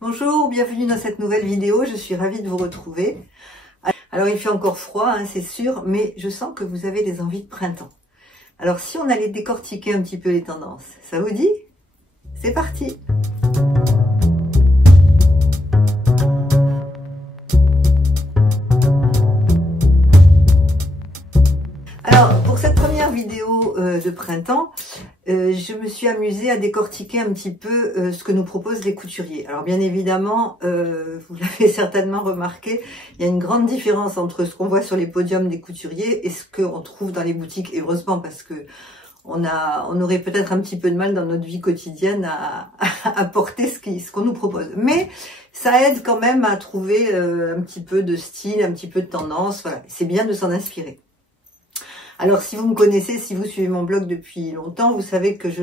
Bonjour, bienvenue dans cette nouvelle vidéo, je suis ravie de vous retrouver. Alors il fait encore froid, hein, c'est sûr, mais je sens que vous avez des envies de printemps. Alors si on allait décortiquer un petit peu les tendances, ça vous dit? C'est parti! Alors pour cette première vidéo de printemps, je me suis amusée à décortiquer un petit peu ce que nous proposent les couturiers. Alors bien évidemment, vous l'avez certainement remarqué, il y a une grande différence entre ce qu'on voit sur les podiums des couturiers et ce qu'on trouve dans les boutiques. Et heureusement, parce que on aurait peut-être un petit peu de mal dans notre vie quotidienne à porter ce qu'on nous propose. Mais ça aide quand même à trouver un petit peu de style, un petit peu de tendance. Voilà, c'est bien de s'en inspirer. Alors si vous me connaissez, si vous suivez mon blog depuis longtemps, vous savez que je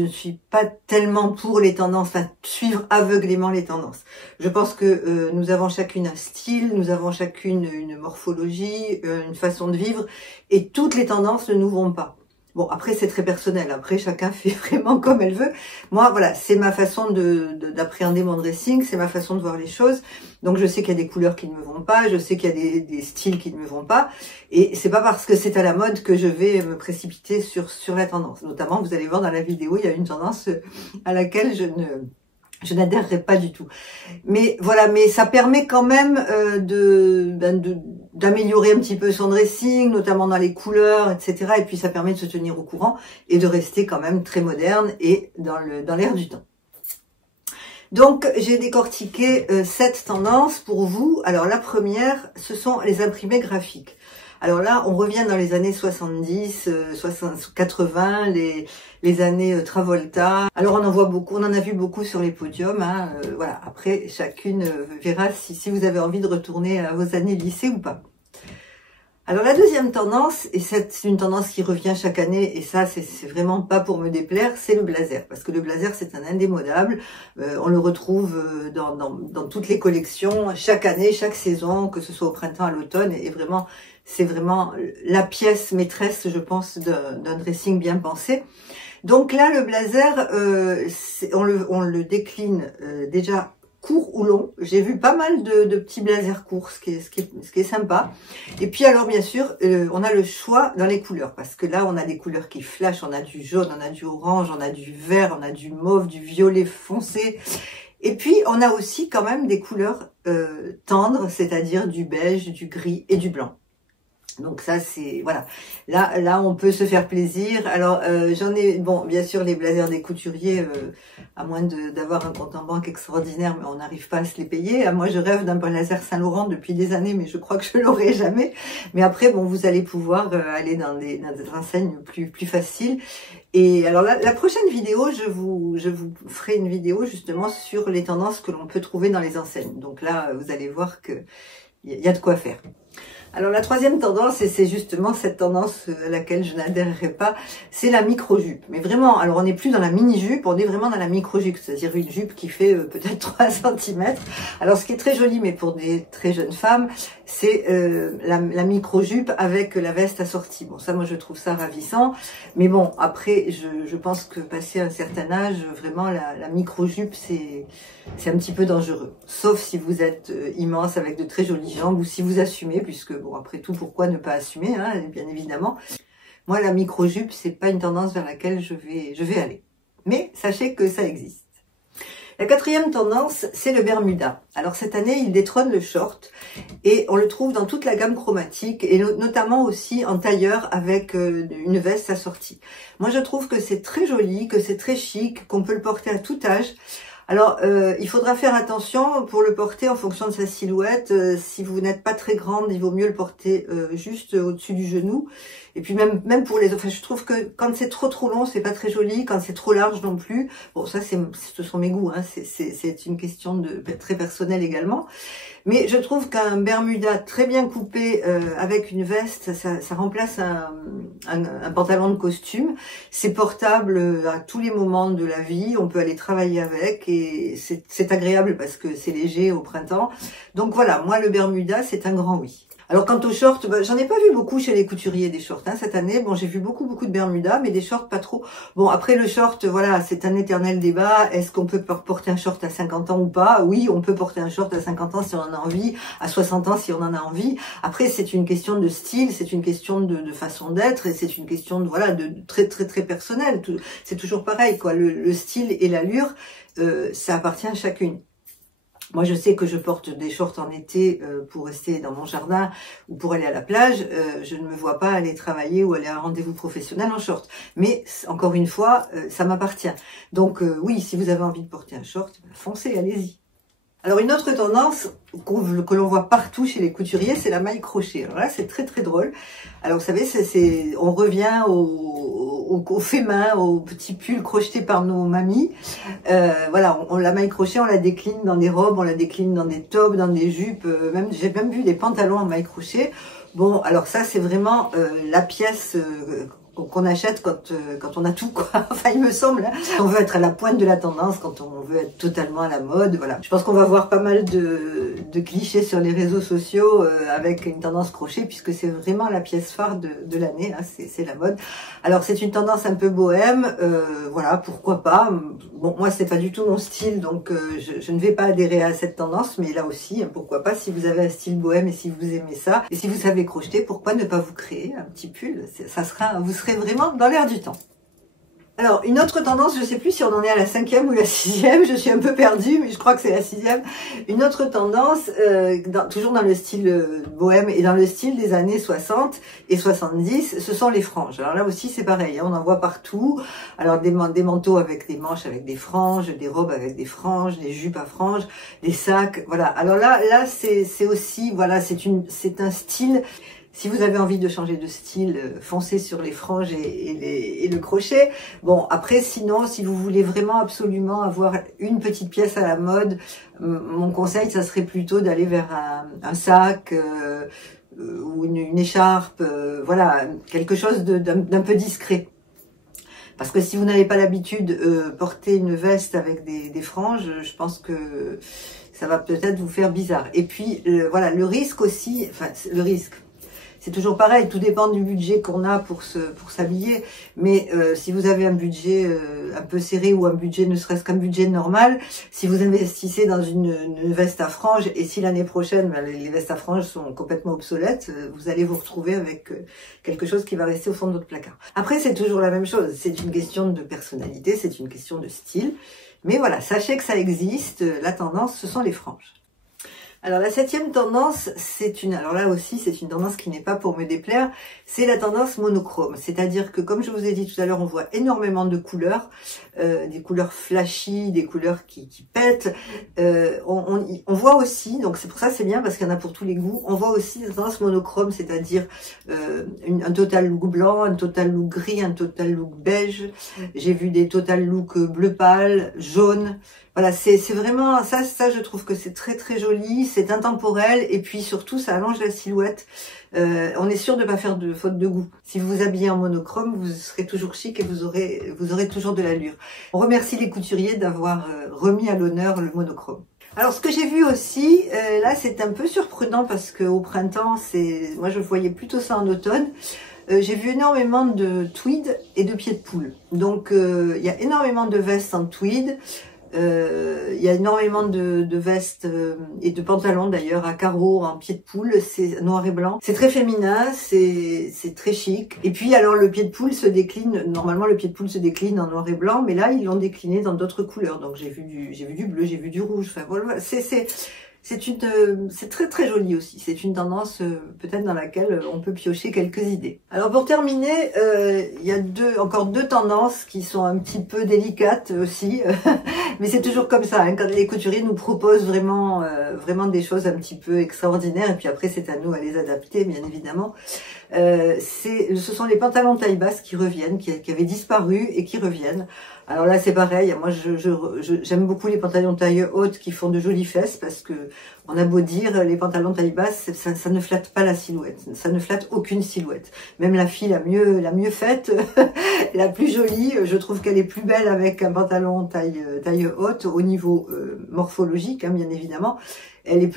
ne suis pas tellement pour les tendances, enfin suivre aveuglément les tendances. Je pense que nous avons chacune un style, nous avons chacune une morphologie, une façon de vivre, et toutes les tendances ne nous vont pas. Bon, après c'est très personnel, après chacun fait vraiment comme elle veut. Moi voilà, c'est ma façon d'appréhender mon dressing, c'est ma façon de voir les choses. Donc je sais qu'il y a des couleurs qui ne me vont pas, je sais qu'il y a des styles qui ne me vont pas, et c'est pas parce que c'est à la mode que je vais me précipiter sur la tendance. Notamment, vous allez voir dans la vidéo, il y a une tendance à laquelle je n'adhérerai pas du tout. Mais voilà, mais ça permet quand même d'améliorer un petit peu son dressing, notamment dans les couleurs, etc. Et puis ça permet de se tenir au courant et de rester quand même très moderne et dans l'air du temps. Donc j'ai décortiqué 7 tendances pour vous. Alors la première, ce sont les imprimés graphiques. Alors là, on revient dans les années 70, 80, les années Travolta. Alors on en voit beaucoup, on en a vu beaucoup sur les podiums. Hein, voilà. Après, chacune verra si vous avez envie de retourner à vos années lycée ou pas. Alors la deuxième tendance, et c'est une tendance qui revient chaque année, et ça c'est vraiment pas pour me déplaire, c'est le blazer. Parce que le blazer c'est un indémodable, on le retrouve dans toutes les collections, chaque année, chaque saison, que ce soit au printemps, à l'automne, et vraiment, c'est vraiment la pièce maîtresse, je pense, d'un dressing bien pensé. Donc là, le blazer, on le décline déjà court ou long. J'ai vu pas mal de petits blazers courts, ce qui est sympa. Et puis alors bien sûr, on a le choix dans les couleurs, parce que là on a des couleurs qui flashent, on a du jaune, on a du orange, on a du vert, on a du mauve, du violet foncé. Et puis on a aussi quand même des couleurs tendres, c'est-à-dire du beige, du gris et du blanc. Donc ça c'est voilà, là on peut se faire plaisir. Alors j'en ai, bon bien sûr les blazers des couturiers, à moins d'avoir un compte en banque extraordinaire, mais on n'arrive pas à se les payer. Moi je rêve d'un blazer Saint-Laurent depuis des années, mais je crois que je l'aurai jamais. Mais après bon, vous allez pouvoir aller dans des enseignes plus faciles. Et alors la prochaine vidéo, je vous ferai une vidéo justement sur les tendances que l'on peut trouver dans les enseignes. Donc là vous allez voir que il y a de quoi faire. Alors la troisième tendance, et c'est justement cette tendance à laquelle je n'adhérerai pas, c'est la micro-jupe. Mais vraiment, alors on n'est plus dans la mini-jupe, on est vraiment dans la micro-jupe, c'est-à-dire une jupe qui fait peut-être 3 cm. Alors ce qui est très joli, mais pour des très jeunes femmes, c'est la micro-jupe avec la veste assortie. Bon, ça moi je trouve ça ravissant, mais bon, après je pense que passé un certain âge, vraiment la micro-jupe c'est un petit peu dangereux. Sauf si vous êtes immense avec de très jolies jambes, ou si vous assumez, puisque bon, après tout, pourquoi ne pas assumer, hein, bien évidemment. Moi, la micro-jupe, c'est pas une tendance vers laquelle je vais aller. Mais sachez que ça existe. La quatrième tendance, c'est le Bermuda. Alors cette année, il détrône le short et on le trouve dans toute la gamme chromatique et notamment aussi en tailleur avec une veste assortie. Moi, je trouve que c'est très joli, que c'est très chic, qu'on peut le porter à tout âge. Alors, il faudra faire attention pour le porter en fonction de sa silhouette. Si vous n'êtes pas très grande, il vaut mieux le porter juste au-dessus du genou. Et puis même pour les... Enfin, je trouve que quand c'est trop long, c'est pas très joli. Quand c'est trop large non plus. Bon, ça, ce sont mes goûts. Hein. C'est une question très personnelle également. Mais je trouve qu'un Bermuda très bien coupé avec une veste, ça remplace un pantalon de costume. C'est portable à tous les moments de la vie. On peut aller travailler avec et c'est agréable parce que c'est léger au printemps. Donc voilà, moi le Bermuda, c'est un grand oui. Alors quant aux shorts, bah, j'en ai pas vu beaucoup chez les couturiers des shorts hein, cette année. Bon, j'ai vu beaucoup de bermudas, mais des shorts pas trop. Bon, après le short, voilà, c'est un éternel débat. Est-ce qu'on peut porter un short à 50 ans ou pas? Oui, on peut porter un short à 50 ans si on en a envie, à 60 ans si on en a envie. Après, c'est une question de style, c'est une question de façon d'être, et c'est une question de voilà de très personnel. C'est toujours pareil, quoi. Le style et l'allure, ça appartient à chacune. Moi, je sais que je porte des shorts en été pour rester dans mon jardin ou pour aller à la plage. Je ne me vois pas aller travailler ou aller à un rendez-vous professionnel en short. Mais encore une fois, ça m'appartient. Donc oui, si vous avez envie de porter un short, foncez, allez-y. Alors une autre tendance que l'on voit partout chez les couturiers, c'est la maille crochet. Alors là, c'est très drôle. Alors vous savez, on revient au fait main, aux petits pulls crochetés par nos mamies. Voilà, la maille crochet, on la décline dans des robes, on la décline dans des tops, dans des jupes. J'ai même vu des pantalons en maille crochet. Bon, alors ça, c'est vraiment la pièce qu'on achète quand on a tout, quoi. Enfin, il me semble, hein. On veut être à la pointe de la tendance, quand on veut être totalement à la mode, voilà. Je pense qu'on va voir pas mal de clichés sur les réseaux sociaux avec une tendance crochet, puisque c'est vraiment la pièce phare de l'année, hein. C'est la mode. Alors, c'est une tendance un peu bohème, voilà, pourquoi pas. Bon, moi, c'est pas du tout mon style, donc je ne vais pas adhérer à cette tendance, mais là aussi, pourquoi pas, si vous avez un style bohème et si vous aimez ça, et si vous savez crocheter, pourquoi ne pas vous créer un petit pull? Vous serez vraiment dans l'air du temps. Alors, une autre tendance, je ne sais plus si on en est à la 5e ou la 6e, je suis un peu perdue, mais je crois que c'est la 6e. Une autre tendance, toujours dans le style bohème et dans le style des années 60 et 70, ce sont les franges. Alors là aussi, c'est pareil, hein, on en voit partout. Alors, des manteaux avec des manches avec des franges, des robes avec des franges, des jupes à franges, des sacs, voilà. Alors là c'est aussi, voilà, c'est un style. Si vous avez envie de changer de style, foncez sur les franges et le crochet. Bon, après, sinon, si vous voulez vraiment absolument avoir une petite pièce à la mode, mon conseil, ça serait plutôt d'aller vers un sac ou une écharpe, voilà, quelque chose d'un peu discret. Parce que si vous n'avez pas l'habitude porter une veste avec des franges, je pense que ça va peut-être vous faire bizarre. Et puis, voilà, le risque aussi, enfin, le risque... C'est toujours pareil, tout dépend du budget qu'on a pour s'habiller. Mais si vous avez un budget un peu serré ou un budget, ne serait-ce qu'un budget normal, si vous investissez dans une veste à franges et si l'année prochaine, les vestes à franges sont complètement obsolètes, vous allez vous retrouver avec quelque chose qui va rester au fond de votre placard. Après, c'est toujours la même chose. C'est une question de personnalité, c'est une question de style. Mais voilà, sachez que ça existe. La tendance, ce sont les franges. Alors la 7e tendance, alors là aussi c'est une tendance qui n'est pas pour me déplaire, c'est la tendance monochrome. C'est-à-dire que comme je vous ai dit tout à l'heure, on voit énormément de couleurs, des couleurs flashy, des couleurs qui pètent. On voit aussi, donc c'est pour ça c'est bien parce qu'il y en a pour tous les goûts, on voit aussi la tendance monochrome, c'est-à-dire un total look blanc, un total look gris, un total look beige. J'ai vu des total look bleu pâle, jaune. Voilà, c'est vraiment ça je trouve que c'est très joli, c'est intemporel et puis surtout ça allonge la silhouette. On est sûr de pas faire de faute de goût. Si vous vous habillez en monochrome, vous serez toujours chic et vous aurez toujours de l'allure. On remercie les couturiers d'avoir remis à l'honneur le monochrome. Alors ce que j'ai vu aussi, là c'est un peu surprenant parce qu'au printemps, moi je voyais plutôt ça en automne. J'ai vu énormément de tweed et de pieds de poule. Donc il y a énormément de vestes en tweed. Il y a énormément de vestes et de pantalons d'ailleurs à carreaux en pied de poule, c'est noir et blanc. C'est très féminin, c'est très chic. Et puis alors le pied de poule se décline, normalement le pied de poule se décline en noir et blanc, mais là ils l'ont décliné dans d'autres couleurs. Donc j'ai vu du bleu, j'ai vu du rouge, enfin voilà, c'est très joli aussi. C'est une tendance peut-être dans laquelle on peut piocher quelques idées. Alors pour terminer, il y a encore deux tendances qui sont un petit peu délicates aussi, mais c'est toujours comme ça, hein, quand les couturiers nous proposent vraiment des choses un petit peu extraordinaires, et puis après c'est à nous à les adapter, bien évidemment. Ce sont les pantalons taille basse qui reviennent, qui avaient disparu et qui reviennent. Alors là c'est pareil, moi j'aime beaucoup les pantalons taille haute qui font de jolies fesses parce que on a beau dire les pantalons taille basse, ça ne flatte pas la silhouette, ça ne flatte aucune silhouette. Même la fille la mieux faite, la plus jolie, je trouve qu'elle est plus belle avec un pantalon taille haute au niveau morphologique, hein, bien évidemment,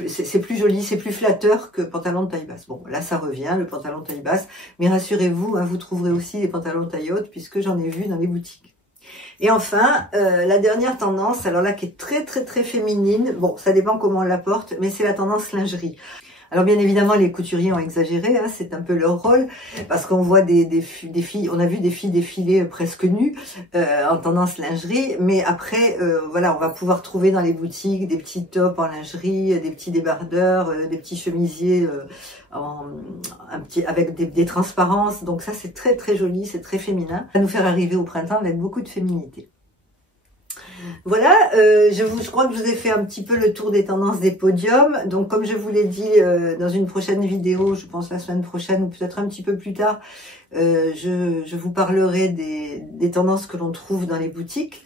c'est plus joli, c'est plus flatteur que pantalon de taille basse. Bon, là ça revient, le pantalon de taille basse, mais rassurez-vous, hein, vous trouverez aussi des pantalons de taille haute puisque j'en ai vu dans les boutiques. Et enfin, la dernière tendance, alors là qui est très très très féminine, bon ça dépend comment on la porte, mais c'est la tendance lingerie. Alors bien évidemment les couturiers ont exagéré, hein, c'est un peu leur rôle, parce qu'on voit des filles, on a vu des filles défiler presque nues en tendance lingerie, mais après voilà, on va pouvoir trouver dans les boutiques des petits tops en lingerie, des petits débardeurs, des petits chemisiers avec des transparences, donc ça c'est très très joli, c'est très féminin, ça va nous faire arriver au printemps avec beaucoup de féminité. Voilà, je crois que je vous ai fait un petit peu le tour des tendances des podiums. Donc comme je vous l'ai dit dans une prochaine vidéo, je pense la semaine prochaine ou peut-être un petit peu plus tard, je vous parlerai des tendances que l'on trouve dans les boutiques.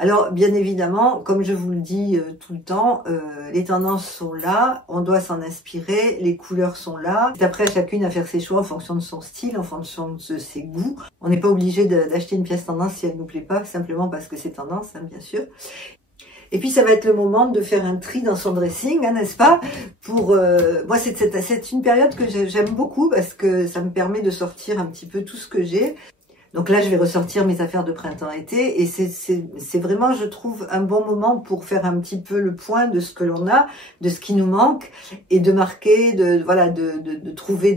Alors bien évidemment, comme je vous le dis tout le temps, les tendances sont là, on doit s'en inspirer, les couleurs sont là. C'est après à chacune à faire ses choix en fonction de son style, en fonction de ses goûts. On n'est pas obligé d'acheter une pièce tendance si elle ne nous plaît pas, simplement parce que c'est tendance, hein, bien sûr. Et puis ça va être le moment de faire un tri dans son dressing, hein, n'est-ce pas? Pour moi c'est une période que j'aime beaucoup parce que ça me permet de sortir un petit peu tout ce que j'ai. Donc là, je vais ressortir mes affaires de printemps-été et c'est vraiment, je trouve, un bon moment pour faire un petit peu le point de ce que l'on a, de ce qui nous manque et de marquer, de trouver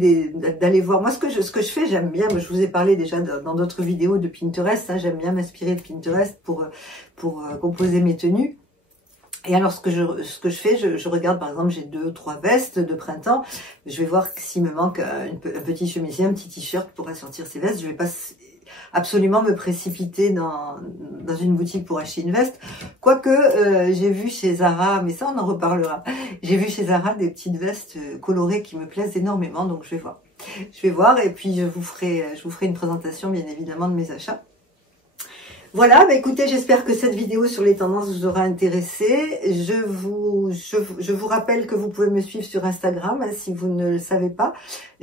d'aller voir. Moi, ce que je fais, j'aime bien. Je vous ai parlé déjà dans d'autres vidéos de Pinterest. Hein, j'aime bien m'inspirer de Pinterest pour composer mes tenues. Et alors, ce que je fais, je regarde, par exemple, j'ai 2 ou 3 vestes de printemps. Je vais voir s'il me manque un petit chemisier, un petit t-shirt pour assortir ces vestes. Je vais pas absolument me précipiter dans une boutique pour acheter une veste. Quoique, j'ai vu chez Zara, mais ça, on en reparlera. J'ai vu chez Zara des petites vestes colorées qui me plaisent énormément, donc je vais voir. Je vais voir et puis je vous ferai une présentation, bien évidemment, de mes achats. Voilà, bah écoutez, j'espère que cette vidéo sur les tendances vous aura intéressé. Je vous rappelle que vous pouvez me suivre sur Instagram, hein, si vous ne le savez pas.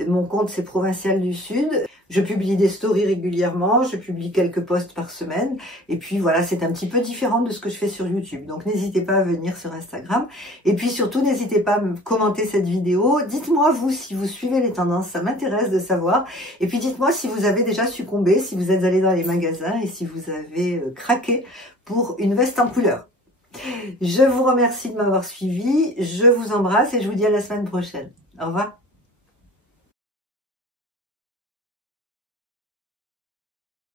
Mon compte, c'est Provinciale du Sud. Je publie des stories régulièrement, je publie quelques posts par semaine. Et puis voilà, c'est un petit peu différent de ce que je fais sur YouTube. Donc n'hésitez pas à venir sur Instagram. Et puis surtout, n'hésitez pas à me commenter cette vidéo. Dites-moi, vous, si vous suivez les tendances, ça m'intéresse de savoir. Et puis dites-moi si vous avez déjà succombé, si vous êtes allé dans les magasins et si vous avez craqué pour une veste en couleur. Je vous remercie de m'avoir suivi, je vous embrasse et je vous dis à la semaine prochaine. Au revoir.